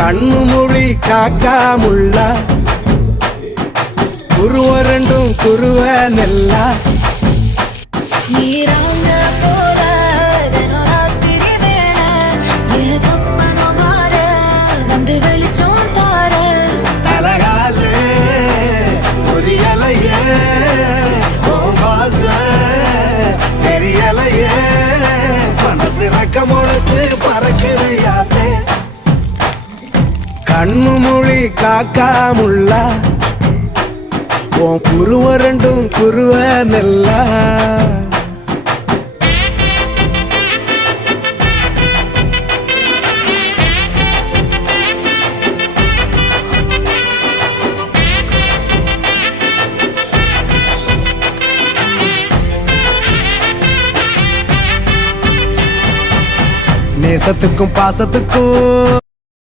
கண்ணு மொழி காக்காமுள்ள குருவ ரெண்டும் குருவ நெல்லா நீராங்க போல தினராத்திரி வேண என் சொப்பனோ மாற வந்து வெளிச்சம் தார தலகாலே புரியலையே பாச தெரியலையே மனசு ரக்க முளைச்சு பறக்குது யாத்தே கண்ணு மொழி காக்காமுள்ள உன் குருவ ரெண்டும் குருவ நெல்லா நேசத்துக்கும் பாசத்துக்கும்